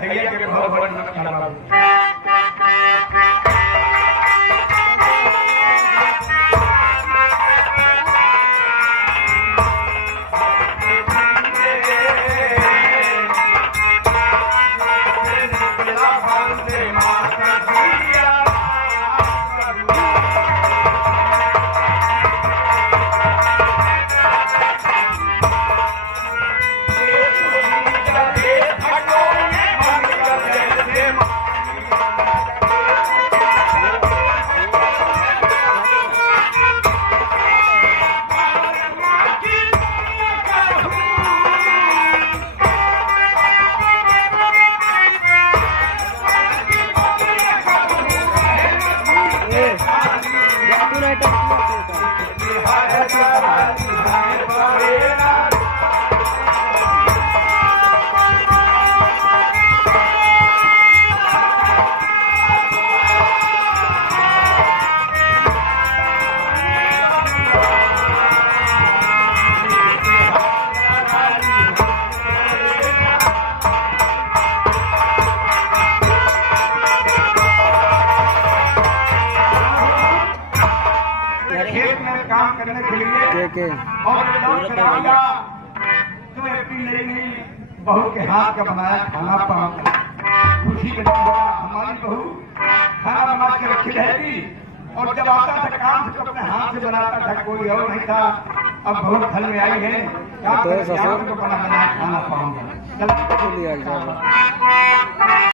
भैया के बहुत नमस्कार। काम करने के लिए और तो नहीं बहू के हाथ का बनाया खाना पाना खुशी के हमारी बहू खाना बना के रखी रहती और जब आता था काम से तो अपने हाथ से बनाता था, कोई और नहीं था। अब बहू घर में आई है, क्या तो बना खाना पाऊंगा।